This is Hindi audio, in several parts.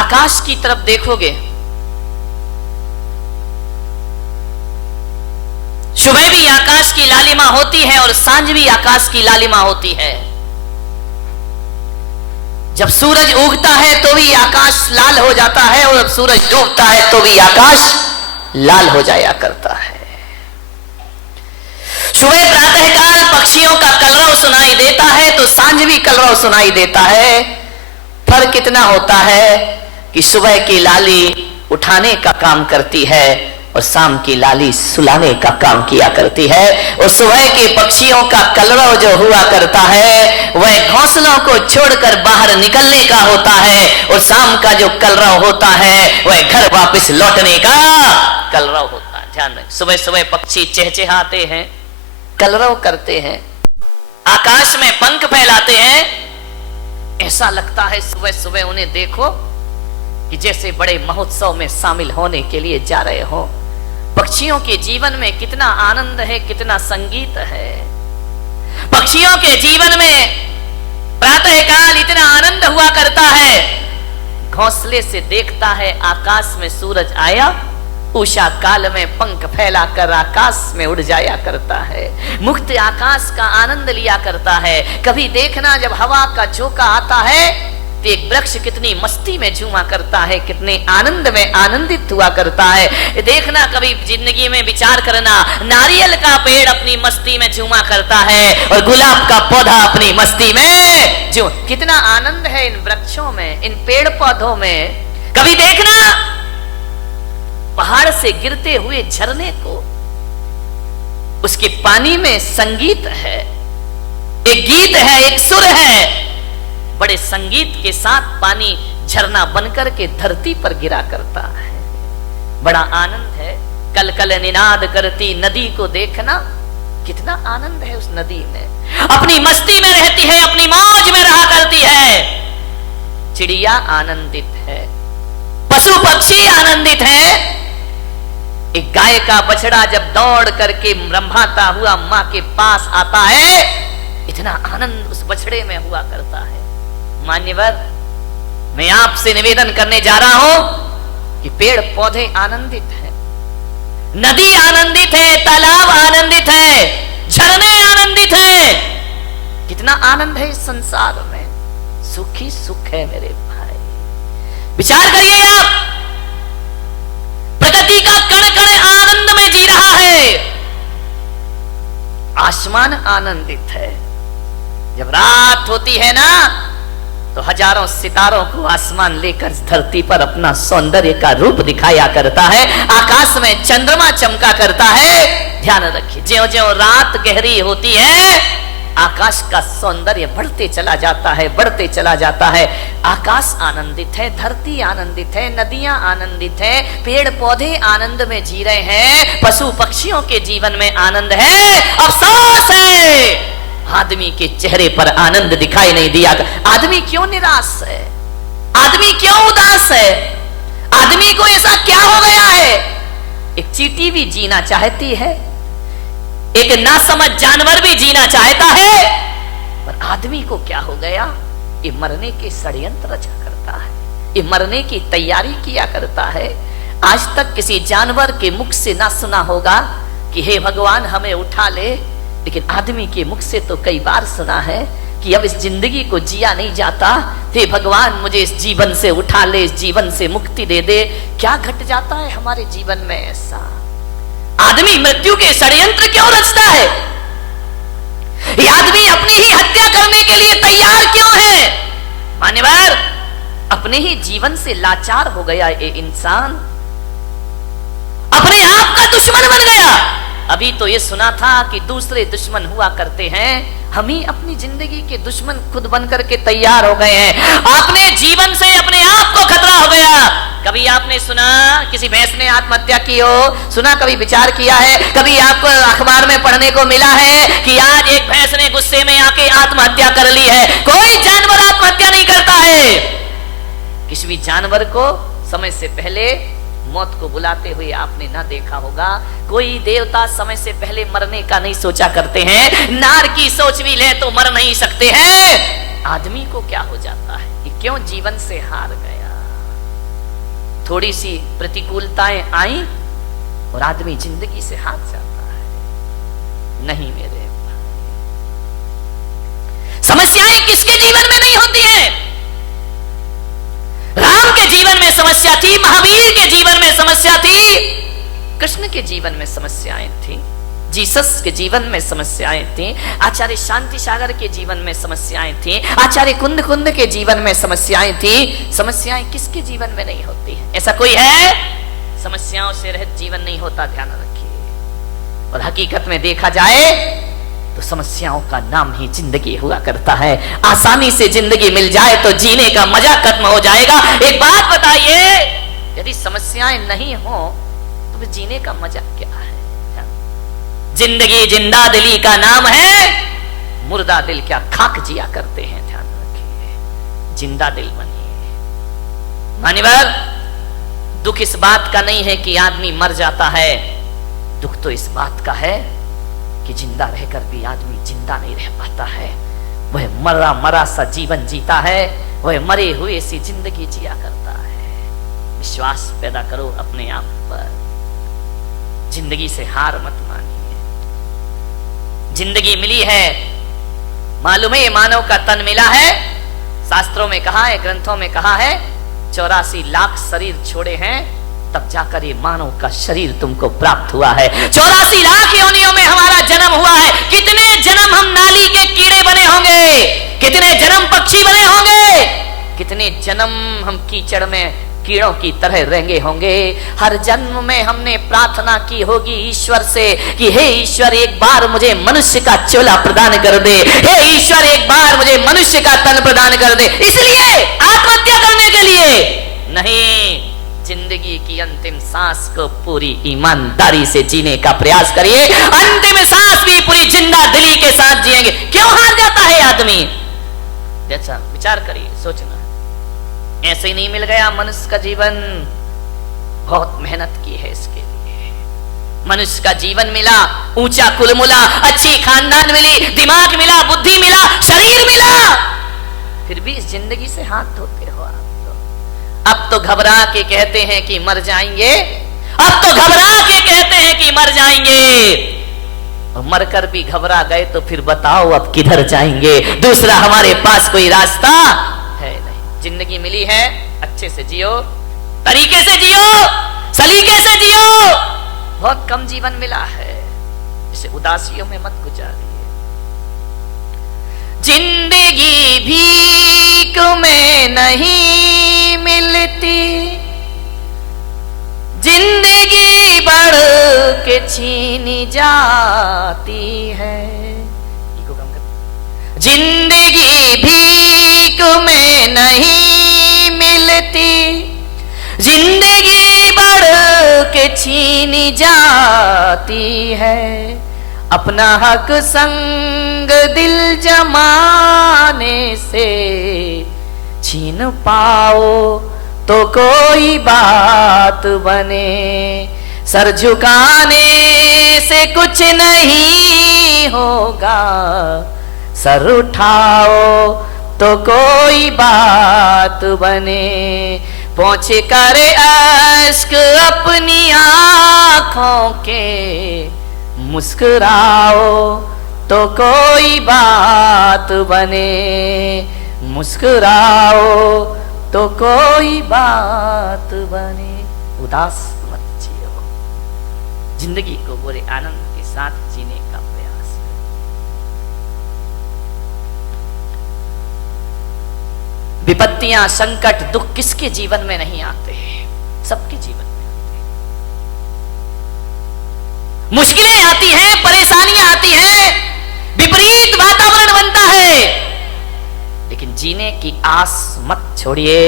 आकाश की तरफ देखोगे, सुबह भी आकाश की लालिमा होती है और सांझ भी आकाश की लालिमा होती है। जब सूरज उगता है तो भी आकाश लाल हो जाता है और जब सूरज डूबता है तो भी आकाश लाल हो जाया करता है। सुबह प्रातःकाल पक्षियों का कलरव सुनाई देता है तो सांझ भी कलरव सुनाई देता है। फर्क कितना होता है कि सुबह की लाली उठाने का काम करती है और शाम की लाली सुलाने का काम किया करती है। और सुबह के पक्षियों का कलरव जो हुआ करता है वह घोंसलों को छोड़कर बाहर निकलने का होता है और शाम का जो कलरव होता है वह घर वापस लौटने का कलरव होता है। ध्यान रखें, सुबह सुबह पक्षी चहचहाते हैं, कलरव करते हैं, आकाश में पंख फैलाते हैं। ऐसा लगता है सुबह सुबह उन्हें देखो कि जैसे बड़े महोत्सव में शामिल होने के लिए जा रहे हो। पक्षियों के जीवन में कितना आनंद है, कितना संगीत है। पक्षियों के जीवन में प्रातःकाल इतना आनंद हुआ करता है। घोंसले से देखता है आकाश में सूरज आया, उषा काल में पंख फैलाकर आकाश में उड़ जाया करता है, मुक्त आकाश का आनंद लिया करता है। कभी देखना जब हवा का झोंका आता है तो एक वृक्ष कितनी मस्ती में झूमा करता है, कितने आनंद में आनंदित हुआ करता है। देखना कभी जिंदगी में विचार करना, नारियल का पेड़ अपनी मस्ती में झूमा करता है और गुलाब का पौधा अपनी मस्ती में जो कितना आनंद है इन वृक्षों में, इन पेड़ पौधों में। कभी देखना पहाड़ से गिरते हुए झरने को, उसके पानी में संगीत है, एक गीत है, एक सुर है। बड़े संगीत के साथ पानी झरना बनकर के धरती पर गिरा करता है, बड़ा आनंद है। कल कल निनाद करती नदी को देखना, कितना आनंद है उस नदी में, अपनी मस्ती में रहती है, अपनी मौज में रहा करती है। चिड़िया आनंदित है, पशु पक्षी आनंदित है। एक गाय का बछड़ा जब दौड़ करके रंभाता हुआ मां के पास आता है, इतना आनंद उस बछड़े में हुआ करता है। मान्यवर, मैं आपसे निवेदन करने जा रहा हूं कि पेड़ पौधे आनंदित हैं, नदी आनंदित है, तालाब आनंदित है, झरने आनंदित हैं। कितना आनंद है इस संसार में, सुख ही सुख है मेरे भाई। विचार करिए आप, प्रकृति का कण कण आनंद में जी रहा है। आसमान आनंदित है, जब रात होती है ना तो हजारों सितारों को आसमान लेकर धरती पर अपना सौंदर्य का रूप दिखाया करता है। आकाश में चंद्रमा चमका करता है। ध्यान रखिए, ज्यों ज्यों रात गहरी होती है आकाश का सौंदर्य बढ़ते चला जाता है, बढ़ते चला जाता है। आकाश आनंदित है, धरती आनंदित है, नदियां आनंदित है, पेड़ पौधे आनंद में जी रहे हैं, पशु पक्षियों के जीवन में आनंद है। अफसोस है आदमी के चेहरे पर आनंद दिखाई नहीं दिया। आदमी क्यों निराश है, आदमी क्यों उदास है, आदमी को ऐसा क्या हो गया है? एक चींटी भी जीना चाहती है, एक नासमझ जानवर भी जीना चाहता है, पर आदमी को क्या हो गया? ये मरने के षड्यंत्र रचा करता है, ये मरने की तैयारी किया करता है। आज तक किसी जानवर के मुख से ना सुना होगा कि हे भगवान हमें उठा ले, लेकिन आदमी के मुख से तो कई बार सुना है कि अब इस जिंदगी को जिया नहीं जाता, हे भगवान मुझे इस जीवन से उठा ले, इस जीवन से मुक्ति दे दे। क्या घट जाता है हमारे जीवन में ऐसा? आदमी मृत्यु के षड्यंत्र क्यों रचता है? ये आदमी अपनी ही हत्या करने के लिए तैयार क्यों है? मान्यवर, अपने ही जीवन से लाचार हो गया ये इंसान, अपने आप का दुश्मन बन गया। अभी तो ये सुना था कि दूसरे दुश्मन हुआ करते हैं, हम ही अपनी जिंदगी के दुश्मन खुद बनकर के तैयार हो गए हैं। अपने जीवन से अपने आप को खतरा हो गया। कभी आपने सुना किसी भैंस ने आत्महत्या की हो? सुना? कभी विचार किया है? कभी आपको अखबार में पढ़ने को मिला है कि आज एक भैंस ने गुस्से में आके आत्महत्या कर ली है? कोई जानवर आत्महत्या नहीं करता है। किसी भी जानवर को समय से पहले मौत को बुलाते हुए आपने ना देखा होगा। कोई देवता समय से पहले मरने का नहीं सोचा करते हैं। नार की सोच भी ले तो मर नहीं सकते। सकते हैं। आदमी को क्या हो जाता है कि क्यों जीवन से हार गया। थोड़ी सी प्रतिकूलताएं आई और आदमी जिंदगी से हाथ जाता है। नहीं मेरे भाई, समस्याएं किसके जीवन में नहीं होती हैं? राम के जीवन में समस्या थी, महावीर के जीवन में समस्या थी, कृष्ण के जीवन में समस्याएं थी, जीसस के जीवन में समस्याएं थी, आचार्य शांति सागर के जीवन में समस्याएं थी, आचार्य कुंद कुंद के जीवन में समस्याएं थी। समस्याएं किसके जीवन में नहीं होती है? ऐसा कोई है? समस्याओं से रहित जीवन नहीं होता, ध्यान रखिए। और हकीकत में देखा जाए तो समस्याओं का नाम ही जिंदगी हुआ करता है। आसानी से जिंदगी मिल जाए तो जीने का मजा खत्म हो जाएगा। एक बात बताइए, यदि समस्याएं नहीं हो तो फिर जीने का मजा क्या है? जिंदगी जिंदा दिली का नाम है, मुर्दा दिल क्या खाक जिया करते हैं। ध्यान रखिए, जिंदा दिल बनिए। मान्यवर, दुख इस बात का नहीं है कि आदमी मर जाता है, दुख तो इस बात का है कि जिंदा रहकर भी आदमी जिंदा नहीं रह पाता है। वह मरा मरा सा जीवन जीता है, वह मरे हुए सी जिंदगी जिया करता है। विश्वास पैदा करो अपने आप पर, जिंदगी से हार मत मानिए। जिंदगी मिली है, मालूम है ये मानव का तन मिला है, शास्त्रों में कहा है, ग्रंथों में कहा है 84 लाख शरीर छोड़े हैं तब जाकर ये मानव का शरीर तुमको प्राप्त हुआ है। 84 लाख योनियों में हमारा जन्म हुआ है। कितने जन्म हम नाली के कीड़े बने होंगे, कितने जन्म पक्षी बने होंगे, कितने जन्म हम कीचड़ में कीड़ों की तरह रहेंगे होंगे। हर जन्म में हमने प्रार्थना की होगी ईश्वर से कि हे ईश्वर एक बार मुझे मनुष्य का चोला प्रदान कर दे, हे ईश्वर एक बार मुझे मनुष्य का तन प्रदान कर दे। इसलिए आत्महत्या करने के लिए नहीं, जिंदगी की अंतिम सांस को पूरी ईमानदारी से जीने का प्रयास करिए। अंतिम सांस भी पूरी जिंदा दिली के साथ जिएंगे। क्यों हार जाता है आदमी? जैसा विचार करिए, सोचना। ऐसे ही नहीं मिल गया मनुष्य का जीवन, बहुत मेहनत की है इसके लिए। मनुष्य का जीवन मिला, ऊंचा कुल मिला, अच्छी खानदान मिली, दिमाग मिला, बुद्धि मिला, शरीर मिला, फिर भी इस जिंदगी से हाथ धोते हो आप। अब तो घबरा के कहते हैं कि मर जाएंगे, अब तो घबरा के कहते हैं कि मर जाएंगे। और मरकर भी घबरा गए तो फिर बताओ अब किधर जाएंगे? दूसरा हमारे पास कोई रास्ता है नहीं। जिंदगी मिली है, अच्छे से जियो, तरीके से जियो, सलीके से जियो। बहुत कम जीवन मिला है, इसे उदासियों में मत गुजारिए। जिंदगी भीख में नहीं मिलती, जिंदगी बढ़ के छीनी जाती है। जिंदगी भीख में नहीं मिलती, जिंदगी बढ़ के छीनी जाती है। अपना हक संग दिल जमाने से छीन पाओ तो कोई बात बने। सर झुकाने से कुछ नहीं होगा, सर उठाओ तो कोई बात बने। पोंछ कर अश्क अपनी आंखों के, मुस्कुराओ तो कोई बात बने। मुस्कुराओ तो कोई बात बने। उदास मत जियो, जिंदगी को पूरे आनंद के साथ जीने का प्रयास करो। विपत्तियां, संकट, दुख किसके जीवन में नहीं आते? सबके जीवन में आते हैं। मुश्किलें आती हैं, परेशानियां आती हैं, विपरीत वातावरण बनता है, लेकिन जीने की आस मत छोड़िए।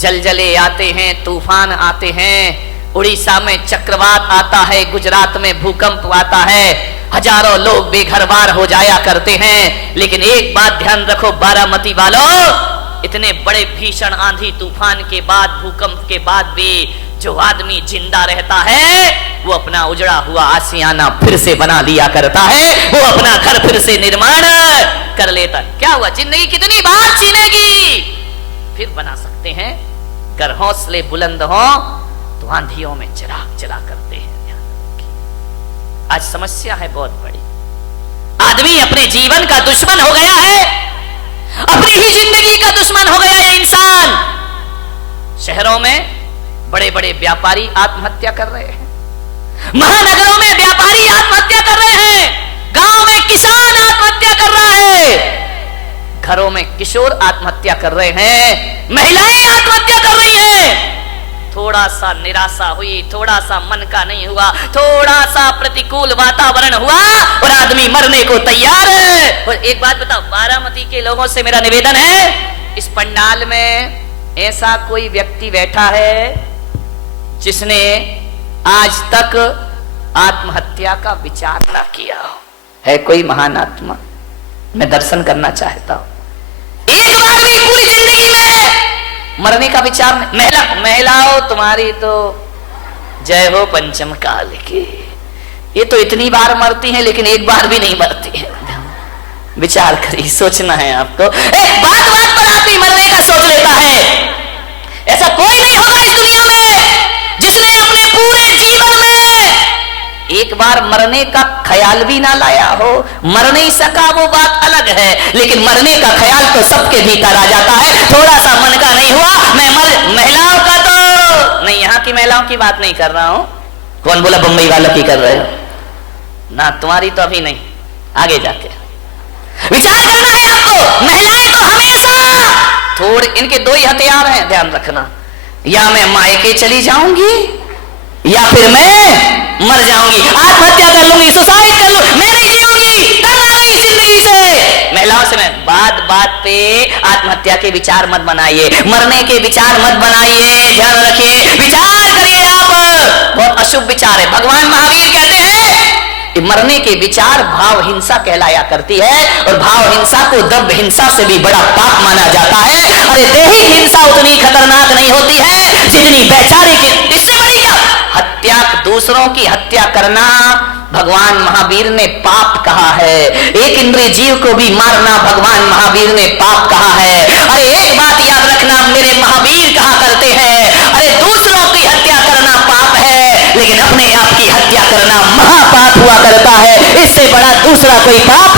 जलजले आते हैं, तूफान आते हैं, उड़ीसा में चक्रवात आता है, गुजरात में भूकंप आता है, हजारों लोग बेघरबार हो जाया करते हैं। लेकिन एक बात ध्यान रखो बारामती वालों, इतने बड़े भीषण आंधी तूफान के बाद, भूकंप के बाद भी जो आदमी जिंदा रहता है वो अपना उजड़ा हुआ आशियाना फिर से बना लिया करता है, वो अपना घर फिर से निर्माण कर लेता है। क्या हुआ? जिंदगी कितनी बार छीनेगी, फिर बना सकते हैं कर हौसले बुलंद हो तो आंधियों में चिराग जला करते हैं। आज समस्या है बहुत बड़ी, आदमी अपने जीवन का दुश्मन हो गया है, अपनी ही जिंदगी का दुश्मन हो गया है इंसान। शहरों में बड़े बड़े व्यापारी आत्महत्या कर रहे हैं, महानगरों में व्यापारी आत्महत्या कर रहे हैं, गांव में किसान आत्महत्या कर रहा है, घरों में किशोर आत्महत्या कर रहे हैं, महिलाएं आत्महत्या कर रही हैं। थोड़ा सा निराशा हुई, थोड़ा सा मन का नहीं हुआ, थोड़ा सा प्रतिकूल वातावरण हुआ और आदमी मरने को तैयार है। और एक बात बताओ, बारामती के लोगों से मेरा निवेदन है, इस पंडाल में ऐसा कोई व्यक्ति बैठा है जिसने आज तक आत्महत्या का विचार ना किया हो? है कोई महान आत्मा? मैं दर्शन करना चाहता हूं। एक बार भी पूरी जिंदगी में मरने का विचार नहीं। महिलाओं तुम्हारी तो जय हो पंचम काल की, ये तो इतनी बार मरती हैं लेकिन एक बार भी नहीं मरती है। विचार करिए, सोचना है आपको। बात बात पर आदमी मरने का सोच लेता है। ऐसा कोई नहीं होगा इस दुनिया में जिसने अपने पूरे जीवन में एक बार मरने का ख्याल भी ना लाया हो। मर नहीं सका वो बात अलग है, लेकिन मरने का ख्याल तो सबके भीतर आ जाता है। थोड़ा सा मन का नहीं हुआ, मैं महिलाओं का तो नहीं, यहाँ की महिलाओं की बात नहीं कर रहा हूं। कौन बोला बंबई वालों की कर रहे हो? ना, तुम्हारी तो अभी नहीं, आगे जाके विचार करना है आपको। महिलाएं तो हमेशा थोड़े, इनके दो ही हथियार हैं, ध्यान रखना, या मैं मायके चली जाऊंगी या फिर मैं मर जाऊंगी, आत्महत्या कर लूंगी, सुसाइड कर लूंगी, मैं नहीं जीऊंगी, तंग आ गई जिंदगी से। महिलाओं से मैं बात बात पे आत्महत्या के विचार मत बनाइए, मरने के विचार मत बनाइए, ध्यान रखिए, विचार करिए आप, बहुत अशुभ विचार है। भगवान महावीर कहते हैं मरने के विचार भाव हिंसा कहलाया करती है, और भाव हिंसा को द्रव्य हिंसा से भी बड़ा पाप माना जाता है। अरे देही हिंसा उतनी खतरनाक नहीं होती है जितनी वैचारिक, इससे बड़ी क्या हत्या, दूसरों की हत्या करना भगवान महावीर ने पाप कहा है। एक इंद्रिय जीव को भी मारना भगवान महावीर ने पाप कहा है। अरे एक बात याद रखना, मेरे महावीर कहा करते हैं, अरे दूसरों की हत्या करना पाप है, लेकिन अपने आप की हत्या करना महापाप हुआ करता है। इससे बड़ा दूसरा कोई पाप